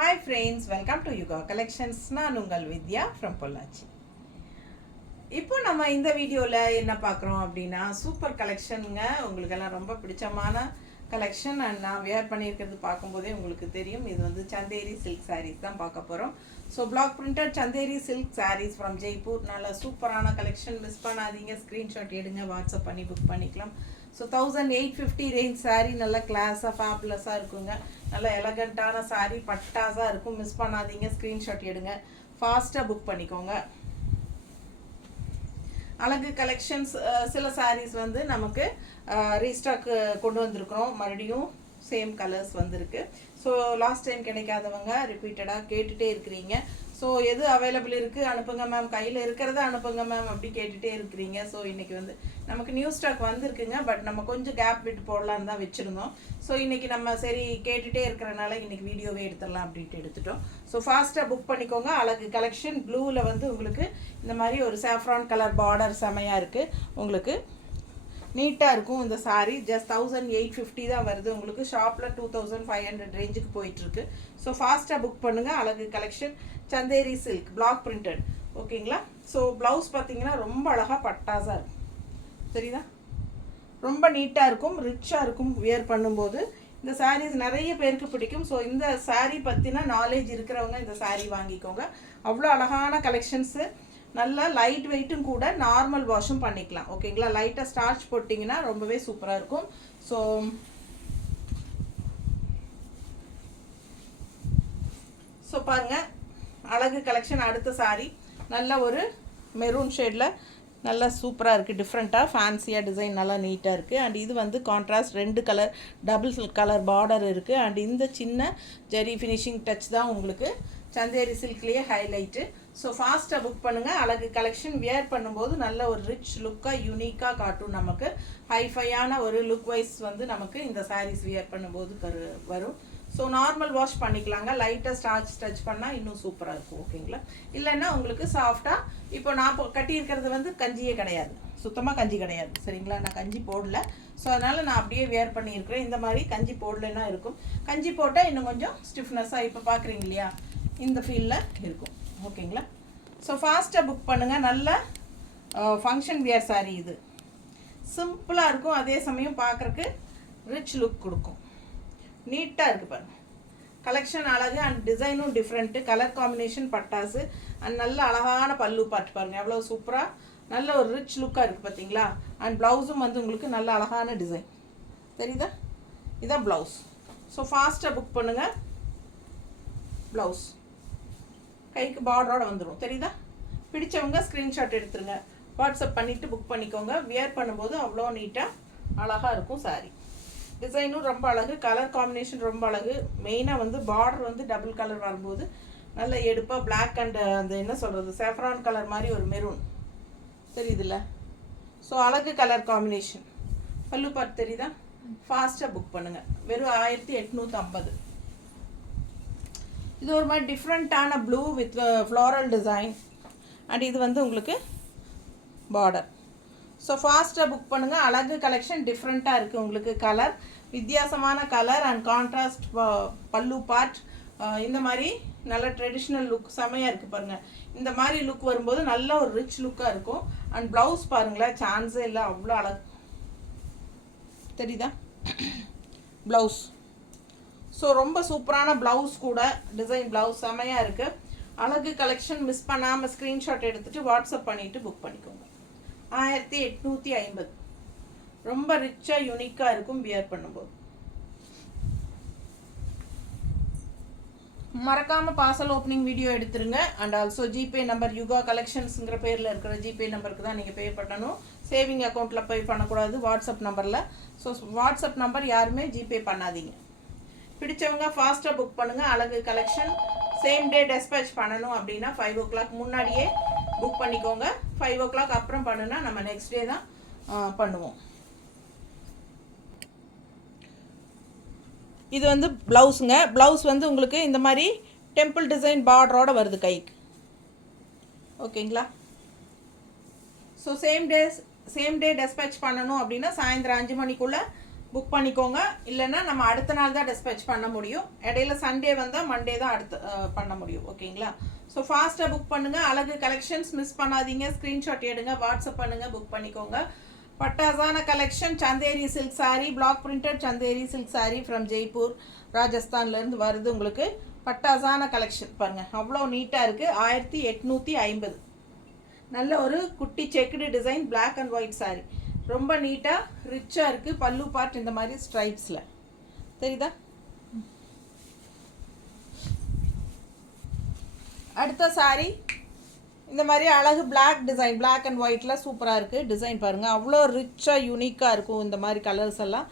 Hi friends, welcome to Yuga Collections. நான் உங்கள் வித்யா from Pollachi. இப்போ நம்ம இந்த வீடியோவில் என்ன பார்க்குறோம் அப்படின்னா சூப்பர் கலெக்ஷனுங்க. உங்களுக்கெல்லாம் ரொம்ப பிடிச்சமான கலெக்ஷன் அண்ட் நான் வேர் பண்ணியிருக்கிறது பார்க்கும்போதே உங்களுக்கு தெரியும். இது வந்து சந்தேரி சில்க் சாரீஸ் தான் பார்க்க போகிறோம். So block printed Chanderi silk saris from Jaipur. நல்ல சூப்பரான கலெக்ஷன், மிஸ் பண்ணாதீங்க. ஸ்க்ரீன்ஷாட் எடுங்க, வாட்ஸ்அப் பண்ணி புக் பண்ணிக்கலாம். ஸோ 1850 ரேஞ்ச் சாரீ நல்ல கிளாஸாக ஃபேப்லஸாக இருக்குங்க. நல்ல எலகண்ட்டான சாரீ, பட்டாஸாக இருக்கும். மிஸ் பண்ணாதீங்க, ஸ்க்ரீன்ஷாட் எடுங்க, ஃபாஸ்ட்டாக புக் பண்ணிக்கோங்க. அழகு கலெக்ஷன்ஸ் சில சாரீஸ் வந்து நமக்கு ரீஸ்டாக் கொண்டு வந்திருக்கிறோம். மறுபடியும் சேம் கலர்ஸ் வந்திருக்கு. ஸோ லாஸ்ட் டைம் கிடைக்காதவங்க ரிப்பீட்டடாக கேட்டுகிட்டே இருக்கிறீங்க. ஸோ எது அவைலபிள் இருக்குது அனுப்புங்க மேம், கையில் இருக்கிறத அனுப்புங்க மேம் அப்படி கேட்டுகிட்டே இருக்கிறீங்க. ஸோ இன்றைக்கி வந்து நமக்கு நியூ ஸ்டாக் வந்திருக்குங்க. பட் நம்ம கொஞ்சம் கேப் விட்டு போடலான்னு தான் வச்சுருந்தோம். ஸோ இன்றைக்கி நம்ம சரி கேட்டுகிட்டே இருக்கிறனால இன்றைக்கி வீடியோவே எடுத்துடலாம் அப்படின்ட்டு எடுத்துட்டோம். ஸோ ஃபாஸ்ட்டாக புக் பண்ணிக்கோங்க. அழகு கலெக்ஷன் ப்ளூவில் வந்து உங்களுக்கு இந்த மாதிரி ஒரு சாஃப்ரான் கலர் பார்டர் செமையாக இருக்குது. உங்களுக்கு நீட்டாக இருக்கும் இந்த சாரீ. ஜஸ்ட் 1850 தான் வருது. உங்களுக்கு ஷாப்பில் 2500 ரேஞ்சுக்கு போயிட்டுருக்கு. ஸோ ஃபாஸ்ட்டாக புக் பண்ணுங்கள். அழகு collection Chanderi silk block printed. ஓகேங்களா? ஸோ ப்ளவுஸ் பார்த்தீங்கன்னா ரொம்ப அழகாக பட்டாஸாக இருக்கும். சரிதா? ரொம்ப நீட்டாக இருக்கும், ரிச்சாக இருக்கும். வியர் பண்ணும்போது இந்த சாரீஸ் நிறைய பேருக்கு பிடிக்கும். ஸோ இந்த சாரீ பற்றின நாலேஜ் இருக்கிறவங்க இந்த சாரீ வாங்கிக்கோங்க. அவ்வளோ அழகான கலெக்ஷன்ஸு, நல்லா லைட் வெயிட்டும் கூட, நார்மல் வாஷும் பண்ணிக்கலாம். ஓகேங்களா? லைட்டாக ஸ்டார்ச் போட்டிங்கன்னா ரொம்பவே சூப்பராக இருக்கும். ஸோ பாருங்கள், அழகு கலெக்ஷன். அடுத்த சாரீ நல்ல ஒரு மெரூன் ஷேடில் நல்லா சூப்பராக இருக்குது. டிஃப்ரெண்ட்டாக ஃபேன்சியாக டிசைன் நல்லா நீட்டாக இருக்குது. அண்ட் இது வந்து contrast 2 colour double colour border இருக்குது. அண்ட் இந்த சின்ன ஜெரி ஃபினிஷிங் டச் தான் உங்களுக்கு சந்தேரி சில்க்லேயே ஹைலைட்டு. ஸோ ஃபாஸ்ட்டாக புக் பண்ணுங்கள். அழகு கலெக்ஷன் வியர் பண்ணும்போது நல்ல ஒரு ரிச் லுக்காக யூனிக்காக காட்டும். நமக்கு ஹைஃபையான ஒரு லுக் வைஸ் வந்து நமக்கு இந்த சாரீஸ் வியர் பண்ணும்போது வரும். ஸோ நார்மல் வாஷ் பண்ணிக்கலாங்க. லைட்டாக ஸ்டார்ச் டச் பண்ணால் இன்னும் சூப்பராக இருக்கும். ஓகேங்களா? இல்லைன்னா உங்களுக்கு சாஃப்டாக, இப்போ நான் கட்டியிருக்கிறது வந்து கஞ்சியே கிடையாது, சுத்தமாக கஞ்சி கிடையாது. சரிங்களா? நான் கஞ்சி போடல. ஸோ அதனால் நான் அப்படியே வேர் பண்ணியிருக்கிறேன். இந்த மாதிரி கஞ்சி போடலைன்னா இருக்கும். கஞ்சி போட்டால் இன்னும் கொஞ்சம் ஸ்டிஃப்னஸாக இப்போ பார்க்குறீங்க இல்லையா, இந்த ஃபீலில் இருக்கும். ஓகேங்களா? ஸோ ஃபாஸ்ட்டாக புக் பண்ணுங்கள். நல்ல ஃபங்க்ஷன் வியர் சாரீ இது. சிம்பிளாக இருக்கும், அதே சமயம் பார்க்குறக்கு ரிச் லுக் கொடுக்கும். நீட்டாக இருக்குது பாருங்கள். கலெக்ஷன் அழகு அண்ட் டிசைனும் டிஃப்ரெண்ட்டு. கலர் காம்பினேஷன் பட்டாசு அண்ட் நல்ல அழகான பல்லு பாட்டு பாருங்கள், எவ்வளோ சூப்பராக நல்ல ஒரு ரிச் லுக்காக இருக்குது பார்த்தீங்களா? அண்ட் ப்ளவுஸும் வந்து உங்களுக்கு நல்ல அழகான டிசைன். தெரியுதா? இதான் ப்ளவுஸ். ஸோ ஃபாஸ்ட்டாக புக் பண்ணுங்கள். ப்ளவுஸ் கைக்கு பார்டரோட வந்துடும். தெரியுதா? பிடிச்சவங்க ஸ்க்ரீன்ஷாட் எடுத்துருங்க, வாட்ஸ்அப் பண்ணிவிட்டு புக் பண்ணிக்கோங்க. வியர் பண்ணும்போது அவ்வளோ நீட்டாக அழகாக இருக்கும் சாரீ. டிசைனும் ரொம்ப அழகு, கலர் காம்பினேஷன் ரொம்ப அழகு. மெயினாக வந்து பார்டர் வந்து டபுள் கலர் வரும்போது நல்ல எடுப்பாக பிளாக் அண்ட் அந்த என்ன சொல்கிறது சேஃப்ரான் கலர் மாதிரி ஒரு மெரூன் தெரியுதுல்ல? ஸோ அழகு கலர் காம்பினேஷன். பல்லு பார்த்து தெரியுதா? ஃபாஸ்ட்டாக புக் பண்ணுங்கள். வெறும் 1850. இது ஒரு மாதிரி டிஃப்ரெண்ட்டான blue with floral design. And இது வந்து உங்களுக்கு பார்டர். ஸோ ஃபாஸ்ட்டாக புக் பண்ணுங்கள். அழகு கலெக்ஷன் டிஃப்ரெண்ட்டாக இருக்குது. உங்களுக்கு கலர் வித்தியாசமான கலர் அண்ட் கான்ட்ராஸ்ட் பல்லு பார்ட். இந்த மாதிரி நல்ல ட்ரெடிஷ்னல் லுக் செமையாக இருக்குது பாருங்கள். இந்த மாதிரி லுக் வரும்போது நல்ல ஒரு ரிச் லுக்காக இருக்கும். அண்ட் ப்ளவுஸ் பாருங்களேன், சான்ஸே இல்லை, அவ்வளோ அழகு. தெரியுதா? ப்ளவுஸ் ஸோ ரொம்ப சூப்பரான ப்ளவுஸ் கூட, டிசைன் ப்ளவுஸ் செமையாக இருக்குது. அழகு கலெக்ஷன் மிஸ் பண்ணாமல் ஸ்க்ரீன்ஷாட் எடுத்துகிட்டு வாட்ஸ்அப் பண்ணிவிட்டு புக் பண்ணிக்கோங்க. 1850. ரொம்ப ரிச்சாக யூனிக்காக இருக்கும் வியர் பண்ணும்போது. மறக்காமல் பார்சல் ஓப்பனிங் வீடியோ எடுத்துருங்க. அண்ட் ஆல்சோ ஜிபே நம்பர் யுகா கலெக்ஷன்ஸுங்கிற பேரில் இருக்கிற ஜிபே நம்பருக்கு தான் நீங்கள் பே பண்ணணும். சேவிங் அக்கௌண்ட்டில் பே பண்ணக்கூடாது, வாட்ஸ்அப் நம்பரில். ஸோ வாட்ஸ்அப் நம்பர் யாருமே ஜிபே பண்ணாதீங்க. பிடிச்சவங்க ஃபாஸ்ட்டாக புக் பண்ணுங்கள். அழகு கலெக்ஷன் சேம் டே டெஸ்பேச் பண்ணணும் அப்படின்னா 5 o'clock முன்னாடியே புக் பண்ணிக்கோங்க. 5 o'clock அப்புறம் பண்ணுனா நம்ம நெக்ஸ்ட் டே தான் பண்ணுவோம். இது வந்து ப்ளவுஸுங்க. ப்ளவுஸ் வந்து உங்களுக்கு இந்த மாதிரி டெம்பிள் டிசைன் பார்டரோட வருது கைக்கு. ஓகேங்களா? ஸோ சேம் டே டெஸ்பேச் பண்ணணும் அப்படின்னா சாயந்தரம் 5 மணிக்குள்ளே புக் பண்ணிக்கோங்க. இல்லைன்னா நம்ம அடுத்த நாள் தான் டிஸ்பேச் பண்ண முடியும். இடையில சண்டே வந்தால் மண்டே தான் அடுத்து பண்ண முடியும். ஓகேங்களா? ஸோ ஃபாஸ்ட்டாக புக் பண்ணுங்கள். அழகு கலெக்ஷன்ஸ் மிஸ் பண்ணாதீங்க. ஸ்க்ரீன்ஷாட் எடுங்க, வாட்ஸ்அப் பண்ணுங்கள், புக் பண்ணிக்கோங்க. பட்டாசான collection Chanderi silk sari, block printed Chanderi silk sari from Jaipur ராஜஸ்தான்லேருந்து வருது உங்களுக்கு. பட்டாசான கலெக்ஷன் பாருங்கள், அவ்வளோ நீட்டாக இருக்குது. 1850. நல்ல ஒரு குட்டி checked design black and white sari. ரொம்ப நீட்டாக ரிச்சாக இருக்குது. பல்லு பார்ட் இந்த மாதிரி ஸ்ட்ரைப்ஸில் தெரியுதா? அடுத்த சாரீ இந்த மாதிரி அழகு பிளாக் டிசைன், பிளாக் அண்ட் ஒயிட்டில் சூப்பராக இருக்குது. டிசைன் பாருங்கள், அவ்வளோ ரிச்சாக யூனிக்காக இருக்கும். இந்த மாதிரி கலர்ஸ் எல்லாம்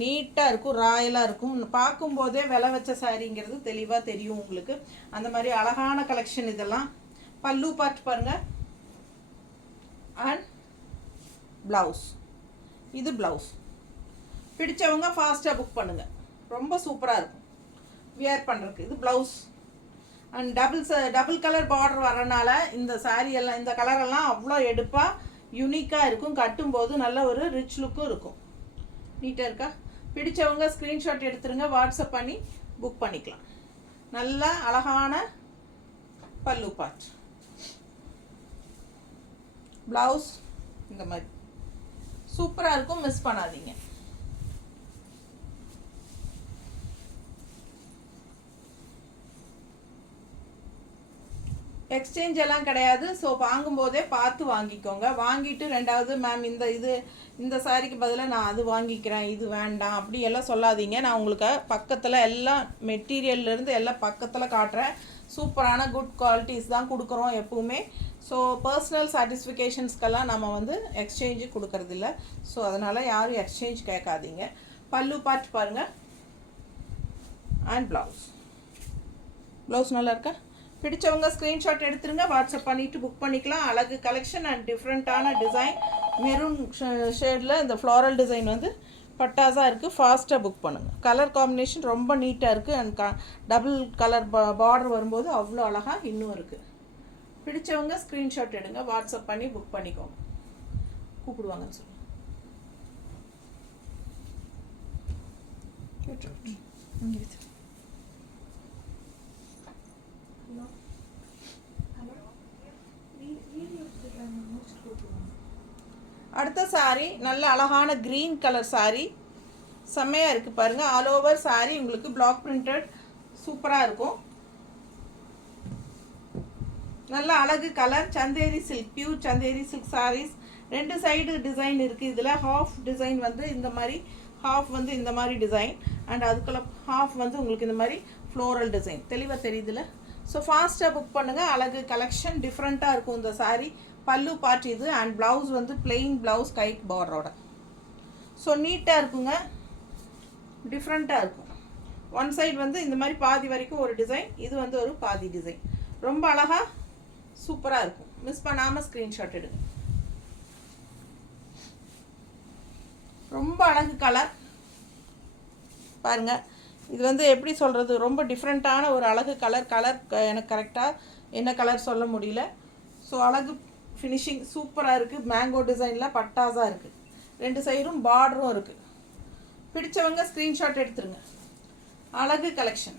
நீட்டாக இருக்கும், ராயலாக இருக்கும். பார்க்கும்போதே விலை வச்ச சாரீங்கிறது தெளிவாக தெரியும் உங்களுக்கு. அந்த மாதிரி அழகான கலெக்ஷன் இதெல்லாம். பல்லு பார்ட் பாருங்கள் அண்ட் ப்ளவுஸ். இது ப்ளவுஸ். பிடிச்சவங்க ஃபாஸ்ட்டாக புக் பண்ணுங்கள். ரொம்ப சூப்பராக இருக்கும் வியர் பண்ணுறதுக்கு. இது blouse and double colour border வரனால இந்த சாரீ எல்லாம், இந்த கலரெல்லாம் அவ்வளோ எடுப்பாக யூனிக்காக இருக்கும். கட்டும்போது நல்ல ஒரு ரிச் லுக்கும் இருக்கும். நீட்டாக இருக்கா? பிடிச்சவங்க ஸ்க்ரீன்ஷாட் எடுத்துருங்க, வாட்ஸ்அப் பண்ணி புக் பண்ணிக்கலாம். நல்ல அழகான பல்லு பார்ட். ப்ளவுஸ் இந்த மாதிரி சூப்பராக இருக்கும், மிஸ் பண்ணாதீங்க. எக்ஸ்சேஞ்ச் எல்லாம் கிடையாது. ஸோ வாங்கும்போதே பார்த்து வாங்கிக்கோங்க. வாங்கிட்டு ரெண்டாவது மேம் இந்த சாரிக்கு பதிலாக நான் அது வாங்கிக்கிறேன், இது வேண்டாம் அப்படி எல்லாம் சொல்லாதீங்க. நான் உங்களுக்கு பக்கத்தில் எல்லாம் மெட்டீரியல்லேருந்து எல்லாம் பக்கத்தில் காட்டுறேன். சூப்பரான குட் குவாலிட்டிஸ் தான் கொடுக்குறோம் எப்பவுமே. ஸோ பர்சனல் சாட்டிஸ்ஃபிகேஷன்ஸ்க்கெல்லாம் நம்ம வந்து எக்ஸ்சேஞ்சு கொடுக்கறதில்ல. ஸோ அதனால் யாரும் எக்ஸ்சேஞ்ச் கேட்காதீங்க. பல்லு பார்ட் பாருங்கள் அண்ட் ப்ளவுஸ் நல்லா இருக்கா? பிடிச்சவங்க ஸ்க்ரீன்ஷாட் எடுத்துருங்க, வாட்ஸ்அப் பண்ணிவிட்டு புக் பண்ணிக்கலாம். அழகு கலெக்ஷன் அண்ட் டிஃப்ரெண்ட்டான டிசைன். மெரூன் ஷேடில் இந்த ஃப்ளாரல் டிசைன் வந்து பட்டாஸாக இருக்குது. ஃபாஸ்ட்டாக புக் பண்ணுங்கள். கலர் காம்பினேஷன் ரொம்ப நீட்டாக இருக்குது. அண்ட் டபுள் கலர் பார்டர் வரும்போது அவ்வளோ அழகாக இன்னும் இருக்குது. பிடிச்சவங்க ஸ்க்ரீன்ஷாட் எடுங்க, வாட்ஸ்அப் பண்ணி புக் பண்ணிக்கோங்க. கூப்பிடுவாங்கன்னு சொல்லி அடுத்த சாரீ நல்ல அழகான க்ரீன் கலர் சாரீ. செம்மையாக இருக்குது பாருங்கள். ஆல் ஓவர் சாரீ உங்களுக்கு பிளாக் பிரிண்டட் சூப்பராக இருக்கும். நல்ல அழகு colour. Chanderi silk, pure Chanderi silk saris. ரெண்டு சைடு டிசைன் இருக்குது. இதில் ஹாஃப் டிசைன் வந்து இந்த மாதிரி, ஹாஃப் வந்து இந்த மாதிரி டிசைன். அண்ட் அதுக்குள்ள ஹாஃப் வந்து உங்களுக்கு இந்த மாதிரி ஃப்ளோரல் டிசைன். தெளிவாக தெரியுதுல? ஸோ ஃபாஸ்ட்டாக புக் பண்ணுங்கள். அழகு கலெக்ஷன் டிஃப்ரெண்ட்டாக இருக்கும் இந்த சாரீ. பல்லு பார்ட் இது. அண்ட் ப்ளவுஸ் வந்து பிளெயின் ப்ளவுஸ் கைட் பார்டரோட. ஸோ நீட்டாக இருக்குங்க, டிஃப்ரெண்ட்டாக இருக்கும். ஒன் சைடு வந்து இந்த மாதிரி பாதி வரைக்கும் ஒரு டிசைன், இது வந்து ஒரு பாதி டிசைன். ரொம்ப அழகாக சூப்பராக இருக்கும். மிஸ் பண்ணாமல் ஸ்க்ரீன்ஷாட் எடுங்க. ரொம்ப அழகு கலர் பாருங்கள். இது வந்து எப்படி சொல்கிறது, ரொம்ப டிஃப்ரெண்ட்டான ஒரு அழகு கலர். எனக்கு கரெக்டாக என்ன கலர் சொல்ல முடியல. ஸோ அழகு ஃபினிஷிங் சூப்பராக இருக்குது. மேங்கோ டிசைனில் பட்டாஸாக இருக்குது. ரெண்டு சைடும் பார்டரும் இருக்குது. பிடிச்சவங்க ஸ்க்ரீன்ஷாட் எடுத்துருங்க. அழகு கலெக்ஷன்.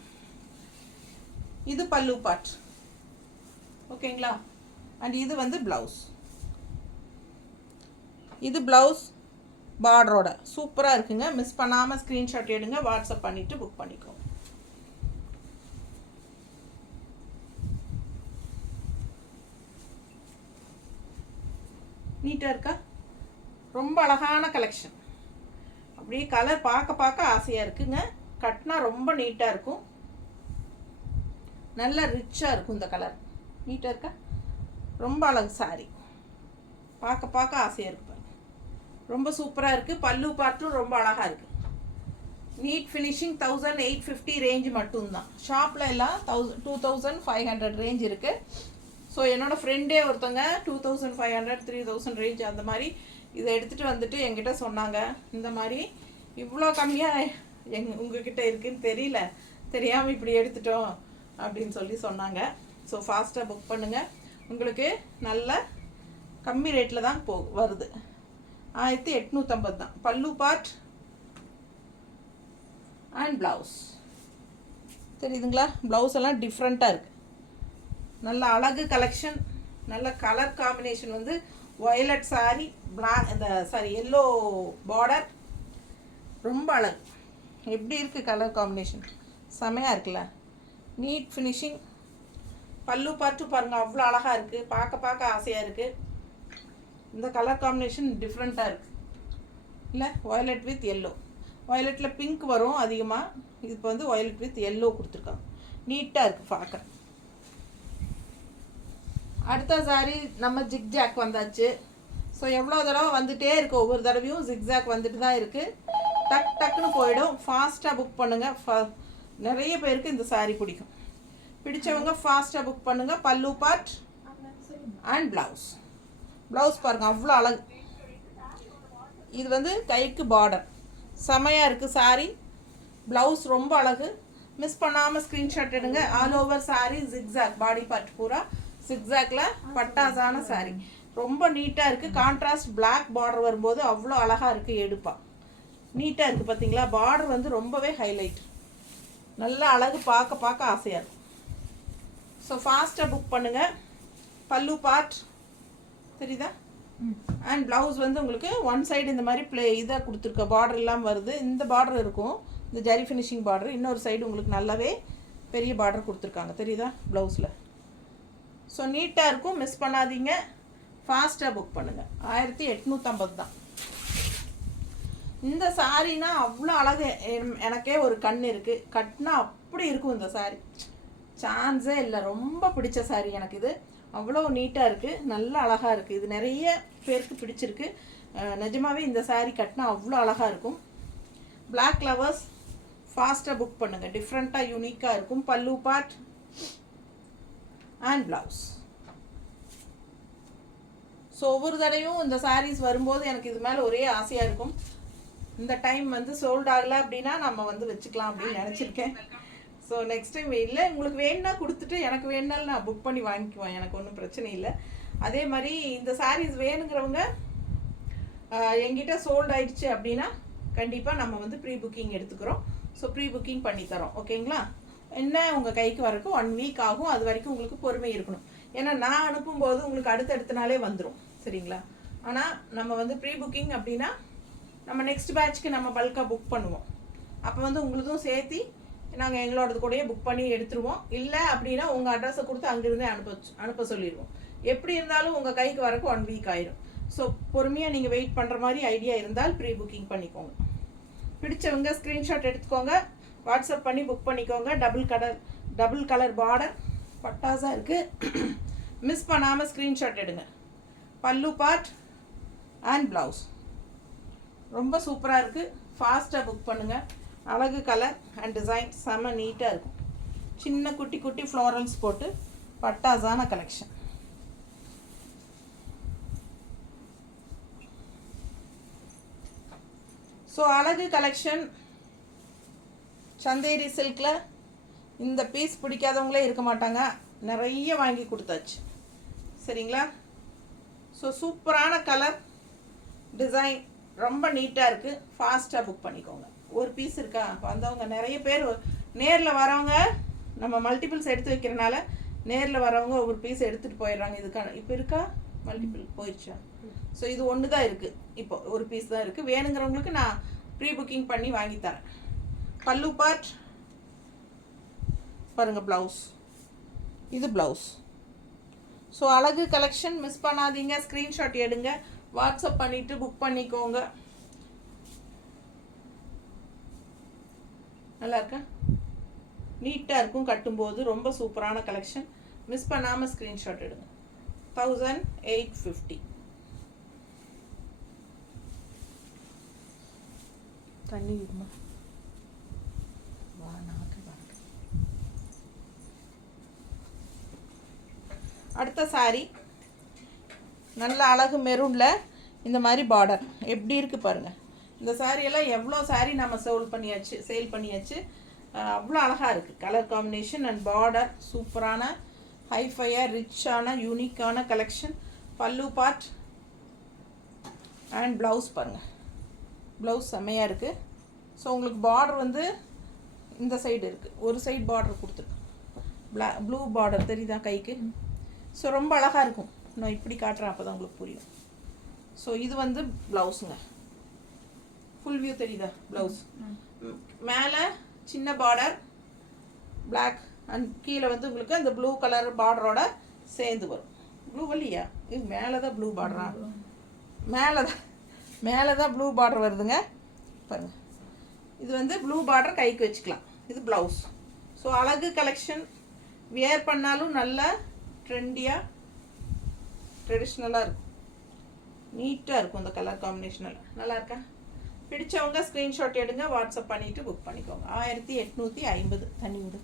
இது பல்லு பார்ட். ஓகேங்களா? அண்ட் இது வந்து ப்ளவுஸ். இது ப்ளவுஸ் பார்டரோட சூப்பராக இருக்குங்க. மிஸ் பண்ணாமல் ஸ்க்ரீன்ஷாட் எடுங்க, வாட்ஸ்அப் பண்ணிவிட்டு புக் பண்ணிக்கோங்க. நீட்டாக இருக்கா? ரொம்ப அழகான கலெக்ஷன். அப்படியே கலர் பார்க்க ஆசையாக இருக்குங்க. கட்டினா ரொம்ப நீட்டாக இருக்கும். நல்ல ரிச்சாக இருக்கும் இந்த கலர். நீட்டாக இருக்கா? ரொம்ப அழகு சாரி. பார்க்க ஆசையாக இருக்கு. ரொம்ப சூப்பராக இருக்குது. பல்லு பார்ட்டும் ரொம்ப அழகாக இருக்குது. NEET finishing. 1850 ரேஞ்சு மட்டும்தான். ஷாப்பில் எல்லாம் 2500 ரேஞ்ச் இருக்குது. ஸோ என்னோடய ஃப்ரெண்டே ஒருத்தவங்க 2500 3000 ரேஞ்ச் அந்த மாதிரி இதை எடுத்துகிட்டு வந்துட்டு என்கிட்ட சொன்னாங்க, இந்த மாதிரி இவ்வளோ கம்மியாக உங்ககிட்ட இருக்குதுன்னு தெரியல, தெரியாமல் இப்படி எடுத்துட்டோம் அப்படின்னு சொன்னாங்க. ஸோ ஃபாஸ்ட்டாக புக் பண்ணுங்கள். உங்களுக்கு நல்ல கம்மி ரேட்டில் தான் வருது. 1850 தான். பல்லு பார்ட் அண்ட் ப்ளவுஸ் தெரியுதுங்களா? ப்ளவுஸ் எல்லாம் டிஃப்ரெண்ட்டாக இருக்குது. நல்ல அழகு கலெக்ஷன். நல்ல கலர் காம்பினேஷன் வந்து violet sari, black yellow border. ரொம்ப அழகு. எப்படி இருக்குது கலர் காம்பினேஷன்? செமையாக இருக்குல்ல? Neat finishing. பல்லு பார்த்து பாருங்கள், அவ்வளோ அழகாக இருக்குது. பார்க்க ஆசையாக இருக்குது. இந்த கலர் காம்பினேஷன் டிஃப்ரெண்ட்டாக இருக்குது இல்லை? Violet with yellow. வயலட்டில் பிங்க் வரும் அதிகமாக. இது இப்போ வந்து வயலட் வித் எல்லோ கொடுத்துருக்காங்க. நீட்டாக இருக்குது பார்க்க. அடுத்த சாரி நம்ம ஜிக்ஜாக் வந்தாச்சு. ஸோ எவ்வளோ தடவை வந்துகிட்டே இருக்குது. ஒவ்வொரு தடவையும் ஜிக்ஜாக் வந்துட்டு தான் இருக்குது. டக்குன்னு போயிடும். ஃபாஸ்ட்டாக புக் பண்ணுங்கள். நிறைய பேருக்கு இந்த சாரீ பிடிக்கும். பிடிச்சவங்க ஃபாஸ்ட்டாக புக் பண்ணுங்கள். பல்லு பார்ட் அண்ட் ப்ளவுஸ். ப்ளவுஸ் பாருங்கள், அவ்வளோ அழகு. இது வந்து கைக்கு பார்டர். செமையாக இருக்குது சாரீ. ப்ளவுஸ் ரொம்ப அழகு. மிஸ் பண்ணாமல் ஸ்க்ரீன்ஷாட் எடுங்க. All over sari zigzag, body part பூரா ஜிக்ஸாக்ல பட்டாசான சாரீ. ரொம்ப நீட்டாக இருக்குது. கான்ட்ராஸ்ட் பிளாக் பார்டர் வரும்போது அவ்வளோ அழகாக இருக்குது. எடுப்பா நீட்டாக இருக்குது பார்த்தீங்களா? பார்டர் வந்து ரொம்பவே ஹைலைட். நல்ல அழகு. பார்க்க ஆசையாக இருக்கும். ஸோ ஃபாஸ்ட்டாக புக் பண்ணுங்கள். பல்லு பார்ட் தெரியுதா? அண்ட் ப்ளவுஸ் வந்து உங்களுக்கு ஒன் சைடு இந்த மாதிரி இதாக கொடுத்துருக்க பார்டர் இல்லாமல் வருது. இந்த பார்டர் இருக்கும், இந்த ஜரி ஃபினிஷிங் பார்டர். இன்னொரு சைடு உங்களுக்கு நல்லாவே பெரிய பார்டர் கொடுத்துருக்காங்க தெரியுதா ப்ளவுஸில்? ஸோ நீட்டாக இருக்கும். மிஸ் பண்ணாதீங்க. ஃபாஸ்ட்டாக புக் பண்ணுங்கள். 1850 தான். இந்த சாரீனா அவ்வளோ அழகு. எனக்கே ஒரு கண் இருக்குது. கட்டினா அப்படி இருக்கும் இந்த சாரீ. சான்ஸே இல்லை. ரொம்ப பிடிச்ச சாரீ எனக்கு இது. அவ்வளோ நீட்டாக இருக்குது. நல்ல அழகாக இருக்குது. இது நிறைய பேருக்கு பிடிச்சிருக்கு. நிஜமாகவே இந்த சாரீ கட்டினா அவ்வளோ அழகாக இருக்கும். பிளாக் லவர்ஸ் ஃபாஸ்ட்டாக புக் பண்ணுங்கள். டிஃப்ரெண்ட்டாக யூனிக்காக இருக்கும். பல்லு பார்ட் அண்ட் ப்ளவுஸ். ஸோ ஒவ்வொரு தடையும் இந்த சாரீஸ் வரும்போது எனக்கு இது மேலே ஒரே ஆசையாக இருக்கும். இந்த டைம் வந்து சோல்ட் ஆகலை அப்படின்னா நம்ம வந்து வச்சுக்கலாம் அப்படின்னு நினச்சிருக்கேன். ஸோ நெக்ஸ்ட் டைம் இல்லை, உங்களுக்கு வேணுன்னா கொடுத்துட்டு எனக்கு வேணுனாலும் நான் புக் பண்ணி வாங்கிக்குவேன். எனக்கு ஒன்றும் பிரச்சனை இல்லை. அதே மாதிரி இந்த சாரீஸ் வேணுங்கிறவங்க எங்கிட்ட சோல்ட் ஆயிடுச்சு அப்படின்னா கண்டிப்பாக நம்ம வந்து ப்ரீ புக்கிங் எடுத்துக்கிறோம். ஸோ ப்ரீ புக்கிங் பண்ணித்தரோம். ஓகேங்களா? என்ன உங்கள் கைக்கு வரக்கு 1 வீக் ஆகும். அது வரைக்கும் உங்களுக்கு பொறுமை இருக்கணும். ஏன்னா நான் அனுப்பும்போது உங்களுக்கு அடுத்தடுத்த நாளே வந்துடும். சரிங்களா? ஆனால் நம்ம வந்து ப்ரீ புக்கிங் அப்படின்னா நம்ம நெக்ஸ்ட் பேட்ச்க்கு நம்ம பல்காக புக் பண்ணுவோம். அப்போ வந்து உங்களுக்கும் சேர்த்து நாங்கள் எங்களோடது கூடயே புக் பண்ணி எடுத்துருவோம். இல்லை அப்படின்னா உங்கள் அட்ரஸை கொடுத்து அங்கேருந்தே அனுப்ப சொல்லிடுவோம். எப்படி இருந்தாலும் உங்கள் கைக்கு வரக்கு 1 வீக் ஆயிடும். ஸோ பொறுமையாக நீங்கள் வெயிட் பண்ணுற மாதிரி ஐடியா இருந்தால் ப்ரீ புக்கிங் பண்ணிக்கோங்க. பிடிச்சவங்க ஸ்க்ரீன்ஷாட் எடுத்துக்கோங்க. வாட்ஸ்அப் பண்ணி புக் பண்ணிக்கோங்க. டபுள் கலர் பார்டர் பட்டாசாக இருக்குது. மிஸ் பண்ணாமல் ஸ்க்ரீன்ஷாட் எடுங்க. பல்லு பார்ட் அண்ட் ப்ளவுஸ் ரொம்ப சூப்பராக இருக்குது. ஃபாஸ்ட்டாக புக் பண்ணுங்கள். அழகு கலர் அண்ட் டிசைன் செம்ம நீட்டாக இருக்கும். சின்ன குட்டி ஃப்ளோரல்ஸ் போட்டு பட்டாசான கலெக்ஷன். ஸோ அழகு கலெக்ஷன். சந்தேரி சில்கில் இந்த பீஸ் பிடிக்காதவங்களே இருக்க மாட்டாங்க. நிறைய வாங்கி கொடுத்தாச்சு. சரிங்களா? ஸோ சூப்பரான கலர் டிசைன் ரொம்ப நீட்டாக இருக்குது. ஃபாஸ்ட்டாக புக் பண்ணிக்கோங்க. ஒரு பீஸ் இருக்கா வந்தவங்க நிறைய பேர் நேரில் வரவங்க நம்ம மல்டிபிள்ஸ் எடுத்து வைக்கிறனால நேரில் வரவங்க ஒரு பீஸ் எடுத்துகிட்டு போயிடுறாங்க. இதுக்கான இப்போ இருக்கா மல்டிபிள் போயிடுச்சா? ஸோ இது ஒன்று தான் இருக்குது. இப்போ ஒரு பீஸ் தான் இருக்குது. வேணுங்கிறவங்களுக்கு நான் ப்ரீ புக்கிங் பண்ணி வாங்கி தரேன். பல்லு பார்ட் பாருங்கள். ப்ளவுஸ் இது ப்ளவுஸ். ஸோ அழகு கலெக்ஷன் மிஸ் பண்ணாதீங்க. ஸ்க்ரீன்ஷாட் எடுங்க. வாட்ஸ்அப் பண்ணிவிட்டு புக் பண்ணிக்கோங்க. நல்லா இருக்கா? நீட்டாக இருக்கும். கட்டும்போது ரொம்ப சூப்பரான கலெக்ஷன். மிஸ் பண்ணாமல் ஸ்க்ரீன்ஷாட் எடுங்க. 1850. தண்ணி விடுமா? அடுத்த சாரி நல்ல அழகு மெரூனில் இந்த மாதிரி பார்டர் எப்படி இருக்குது பாருங்கள். இந்த சாரியெல்லாம் எவ்வளோ சாரி நம்ம சேல் பண்ணியாச்சு. அவ்வளோ அழகாக இருக்குது. கலர் காம்பினேஷன் அண்ட் பார்டர் சூப்பரான ஹைஃபையாக ரிச்சான யூனிக்கான கலெக்ஷன். பல்லு பார்ட் அண்ட் ப்ளவுஸ் பாருங்கள். ப்ளவுஸ் செம்மையாக இருக்குது. ஸோ உங்களுக்கு பார்டர் வந்து இந்த சைடு இருக்குது, ஒரு சைடு பார்டர் கொடுத்துருக்கு, ப்ளூ பார்டர் தெரியுதா கைக்கு. ஸோ ரொம்ப அழகாக இருக்கும். நான் இப்படி காட்டுறேன், அப்போ தான் உங்களுக்கு புரியும். ஸோ இது வந்து ப்ளவுஸுங்க, ஃபுல் வியூ தெரியுதா ப்ளவுஸ். மேலே சின்ன பார்டர் பிளாக் அண்ட் கீழே வந்து உங்களுக்கு அந்த ப்ளூ கலர் பார்டரோட சேர்ந்து வரும். ப்ளூ இல்லையா, இது மேலே தான் ப்ளூ பார்டரா, மேலே தான் ப்ளூ பார்டர் வருதுங்க பாருங்கள். இது வந்து ப்ளூ பார்டர் கைக்கு வச்சுக்கலாம். இது ப்ளவுஸ். ஸோ அழகு கலெக்ஷன், வியர் பண்ணாலும் நல்லா ட்ரெண்டியாக ட்ரெடிஷ்னலாக இருக்கும், நீட்டாக இருக்கும். இந்த கலர் காம்பினேஷனில் நல்லா இருக்கா? பிடிச்சவங்க ஸ்க்ரீன்ஷாட் எடுங்க, வாட்ஸ்அப் பண்ணிவிட்டு புக் பண்ணிக்கோங்க. 1850 தண்ணி விடு.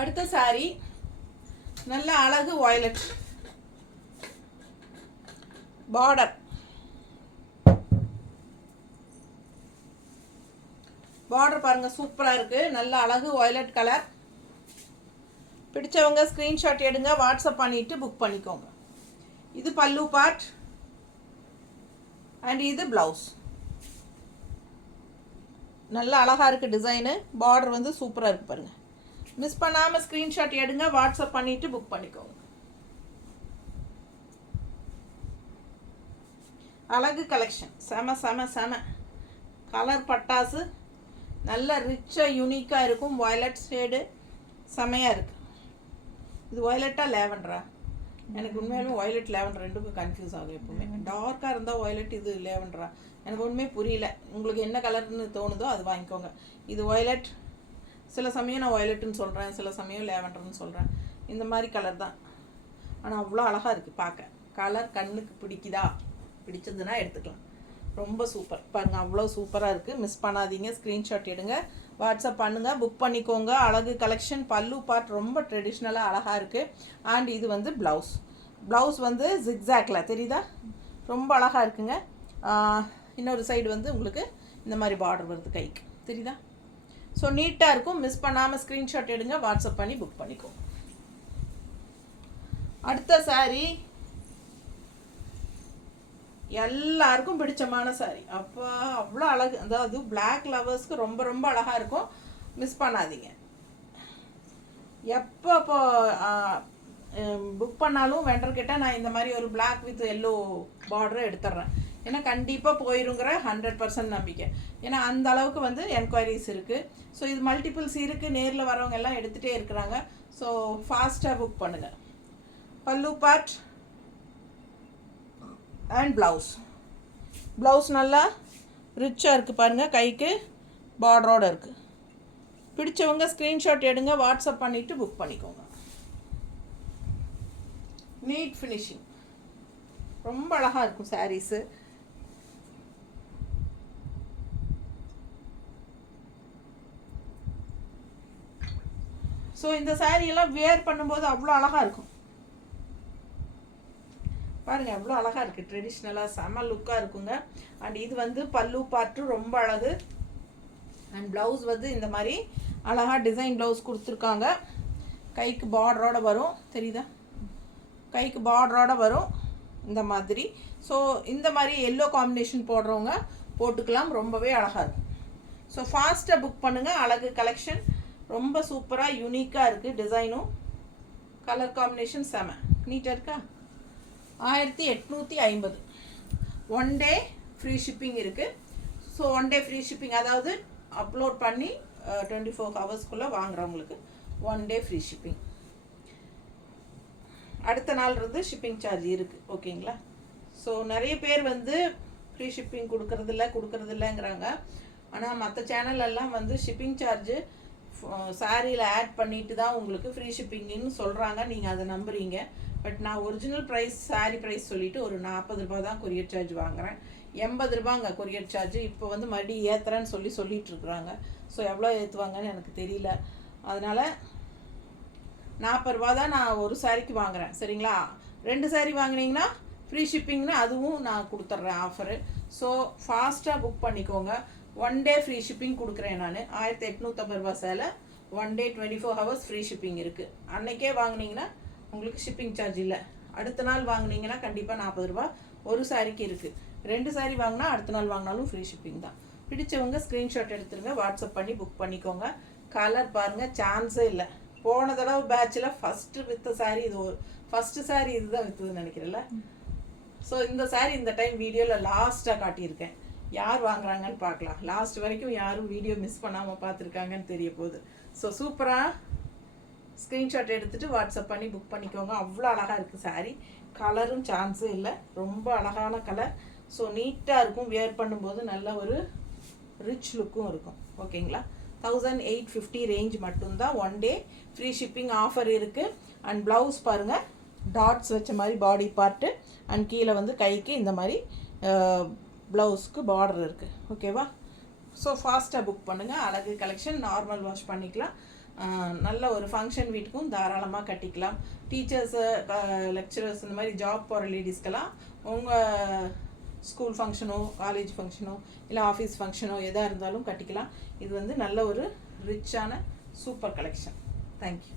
அடுத்த சாரி நல்ல அழகு வயலட் பார்டர். பார்டர் பாருங்க சூப்பராக இருக்கு, நல்ல அழகு வயலட் கலர். பிடிச்சவங்க ஸ்க்ரீன்ஷாட் எடுங்க, வாட்ஸ்அப் பண்ணிட்டு புக் பண்ணிக்கோங்க. இது பல்லு பார்ட் அண்ட் இது பிளவுஸ். நல்ல அழகா இருக்கு டிசைனு, பார்டர் வந்து சூப்பராக இருக்கு பாருங்க. மிஸ் பண்ணாமல் ஸ்க்ரீன்ஷாட் எடுங்க, வாட்ஸ்அப் பண்ணிவிட்டு புக் பண்ணிக்கோங்க. அழகு கலெக்ஷன் செம செம செம கலர் பட்டாசு, நல்ல ரிச்சாக யூனிக்காக இருக்கும். வயலட் ஷேடு செமையாக இருக்குது. இது வயலட்டாக லேவண்டரா? எனக்கு உண்மையாலும் வயலட் லேவண்டர் ரெண்டுக்கும் கன்ஃபியூஸ் ஆகும் எப்பவுமே. டார்க்காக இருந்தால் வயலட், இது லேவண்டரா எனக்கு ஒன்றுமே புரியல. உங்களுக்கு என்ன கலர்னு தோணுதோ அது வாங்கிக்கோங்க. இது வயலட், சில சமயம் நான் வயலட்டுன்னு சொல்கிறேன், சில சமயம் லேவண்டர்னு சொல்கிறேன். இந்த மாதிரி கலர் தான், ஆனால் அவ்வளோ அழகாக இருக்குது பார்க்க. கலர் கண்ணுக்கு பிடிக்குதா, பிடிச்சதுன்னா எடுத்துக்கலாம். ரொம்ப சூப்பர் பாருங்கள், அவ்வளோ சூப்பராக இருக்குது. மிஸ் பண்ணாதீங்க, ஸ்க்ரீன்ஷாட் எடுங்க, வாட்ஸ்அப் பண்ணுங்கள், புக் பண்ணிக்கோங்க. அழகு கலெக்ஷன் பல்லு பார்ட் ரொம்ப ட்ரெடிஷ்னலாக அழகாக இருக்குது. அண்ட் இது வந்து ப்ளவுஸ். ப்ளவுஸ் வந்து ஜிக்ஸாக்ல தெரியுதா, ரொம்ப அழகாக இருக்குங்க. இன்னொரு சைடு வந்து உங்களுக்கு இந்த மாதிரி பார்டர் வருது கைக்கு, தெரியுதா? ஸோ நீட்டாக இருக்கும். மிஸ் பண்ணாமல் ஸ்க்ரீன்ஷாட் எடுங்க, வாட்ஸ்அப் பண்ணி புக் பண்ணிக்கோங்க. அடுத்த சாரி எல்லாருக்கும் பிடிச்சமான சாரி. அப்போ அவ்வளோ அழகு, அதாவது பிளாக் லவர்ஸ்க்கு ரொம்ப ரொம்ப அழகாக இருக்கும். மிஸ் பண்ணாதீங்க. எப்போ புக் பண்ணாலும் வெண்டர்கிட்ட நான் இந்த மாதிரி ஒரு பிளாக் வித் எல்லோ பார்டரை எடுத்துட்றேன். ஏன்னா கண்டிப்பாக போயிருங்கிற 100% நம்பிக்கை. ஏன்னா அந்த அளவுக்கு வந்து என்கொயரிஸ் இருக்குது. ஸோ இது மல்டிபிள்ஸ் இருக்குது, நேரில் வரவங்க எல்லாம் எடுத்துகிட்டே இருக்கிறாங்க. ஸோ ஃபாஸ்ட்டாக புக் பண்ணுங்கள். பல்லு பார்ட் அண்ட் ப்ளவுஸ். ப்ளவுஸ் நல்லா ரிச்சாக இருக்குது பாருங்கள், கைக்கு பார்டரோடு இருக்குது. பிடிச்சவங்க ஸ்க்ரீன்ஷாட் எடுங்க, வாட்ஸ்அப் பண்ணிவிட்டு புக் பண்ணிக்கோங்க. நீட் ஃபினிஷிங், ரொம்ப அழகாக இருக்கும் சாரீஸு. ஸோ இந்த சாரியெல்லாம் வியர் பண்ணும்போது அவ்வளோ அழகாக இருக்கும் பாருங்கள், எவ்வளோ அழகாக இருக்குது. ட்ரெடிஷ்னலாக செம லுக்காக இருக்குங்க. அண்ட் இது வந்து பல்லு பார்ட்டு ரொம்ப அழகு. அண்ட் ப்ளவுஸ் வந்து இந்த மாதிரி அழகாக டிசைன் ப்ளவுஸ் கொடுத்துருக்காங்க. கைக்கு பார்டரோடு வரும், தெரியுதா? கைக்கு பார்டரோடு வரும் இந்த மாதிரி. ஸோ இந்த மாதிரி எல்லோ காம்பினேஷன் போடுறவங்க போட்டுக்கலாம், ரொம்பவே அழகாக இருக்கும். ஸோ ஃபாஸ்ட்டாக புக் பண்ணுங்கள். அழகு கலெக்ஷன் ரொம்ப சூப்பராக யூனிக்காக இருக்குது. டிசைனும் கலர் காம்பினேஷன் செம நீட்டாக இருக்கா? 1850. 1 டே ஃப்ரீ ஷிப்பிங் இருக்குது. ஸோ 1 டே ஃப்ரீ ஷிப்பிங், அதாவது அப்லோட் பண்ணி 24 ஹவர்ஸ்க்குள்ளே வாங்குறவங்களுக்கு 1 டே ஃப்ரீ ஷிப்பிங். அடுத்த நாள் இருந்து ஷிப்பிங் சார்ஜ் இருக்குது, ஓகேங்களா? ஸோ நிறைய பேர் வந்து ஃப்ரீ ஷிப்பிங் கொடுக்குறதில்லங்கிறாங்க. ஆனால் மற்ற சேனலெல்லாம் வந்து ஷிப்பிங் சார்ஜு சாரியில் ஆட் பண்ணிட்டு தான் உங்களுக்கு ஃப்ரீ ஷிப்பிங்னு சொல்கிறாங்க. நீங்கள் அதை நம்புறீங்க. பட் நான் ஒரிஜினல் ப்ரைஸ், சாரீ ப்ரைஸ் சொல்லிவிட்டு ஒரு 40 ரூபா தான் கொரியர் சார்ஜ் வாங்குகிறேன். 80 ரூபாங்க கொரியர் சார்ஜ். இப்போ வந்து மறுபடியும் ஏற்றுறேன்னு சொல்லிகிட்ருக்குறாங்க. ஸோ எவ்வளோ ஏற்றுவாங்கன்னு எனக்கு தெரியல. அதனால் 40 ரூபா தான் நான் ஒரு சாரிக்கு வாங்குகிறேன், சரிங்களா? 2 சாரீ வாங்கினீங்கன்னா ஃப்ரீ ஷிப்பிங்னு அதுவும் நான் கொடுத்துட்றேன் ஆஃபரு. ஸோ ஃபாஸ்ட்டாக புக் பண்ணிக்கோங்க. 1 டே ஃப்ரீ ஷிப்பிங் கொடுக்குறேன் நான். 1850 ரூபா சேலை 1 day 24 hours ஃப்ரீ ஷிப்பிங் இருக்குது. அன்னைக்கே வாங்குனீங்கன்னா உங்களுக்கு ஷிப்பிங் சார்ஜ் இல்லை. அடுத்த நாள் வாங்குனீங்கன்னா கண்டிப்பாக 40 ரூபா ஒரு சாரிக்கு இருக்குது. 2 சாரி வாங்கினா அடுத்த நாள் வாங்கினாலும் ஃப்ரீ ஷிப்பிங் தான். பிடிச்சவங்க ஸ்க்ரீன்ஷாட் எடுத்துருங்க, வாட்ஸ்அப் பண்ணி புக் பண்ணிக்கோங்க. கலர் பாருங்கள், சான்ஸே இல்லை. போன தடவை பேட்சில் ஃபஸ்ட்டு விற்ற சாரீ இது, ஃபஸ்ட்டு சாரீ இதுதான் விற்றுதுன்னு நினைக்கிறேன்ல. ஸோ இந்த சாரீ இந்த டைம் வீடியோவில் லாஸ்ட்டாக காட்டியிருக்கேன். யார் வாங்குறாங்கன்னு பார்க்கலாம். லாஸ்ட் வரைக்கும் யாரும் வீடியோ மிஸ் பண்ணாமல் பார்த்துருக்காங்கன்னு தெரிய போகுது. ஸோ சூப்பராக ஸ்க்ரீன்ஷாட் எடுத்துகிட்டு வாட்ஸ்அப் பண்ணி புக் பண்ணிக்கோங்க. அவ்வளோ அழகாக இருக்குது சாரீ. கலரும் சான்ஸே இல்லை, ரொம்ப அழகான கலர். ஸோ நீட்டாக இருக்கும், வியர் பண்ணும்போது நல்ல ஒரு ரிச் லுக்கும் இருக்கும். ஓகேங்களா? 1850 ரேஞ்ச் மட்டும்தான். 1 day ஃப்ரீ ஷிப்பிங் ஆஃபர் இருக்குது. அண்ட் ப்ளவுஸ் பாருங்கள், டாட்ஸ் வச்ச மாதிரி பாடி பார்ட்டு அண்ட் கீழே வந்து கைக்கு இந்த மாதிரி ப்ளவுஸ்க்கு பார்டர் இருக்குது. ஓகேவா? ஸோ ஃபாஸ்ட்டாக புக் பண்ணுங்கள். அழகு கலெக்ஷன், நார்மல் வாஷ் பண்ணிக்கலாம். நல்ல ஒரு ஃபங்க்ஷன் வீட்டுக்கும் தாராளமாக கட்டிக்கலாம். டீச்சர்ஸு, லெக்சரர்ஸ், இந்த மாதிரி ஜாப் போகிற லேடிஸ்க்கெல்லாம் உங்கள் ஸ்கூல் ஃபங்க்ஷனோ காலேஜ் ஃபங்க்ஷனோ இல்லை ஆஃபீஸ் ஃபங்க்ஷனோ எதாக இருந்தாலும் கட்டிக்கலாம். இது வந்து நல்ல ஒரு ரிச்சான சூப்பர் கலெக்ஷன். தேங்க்யூ.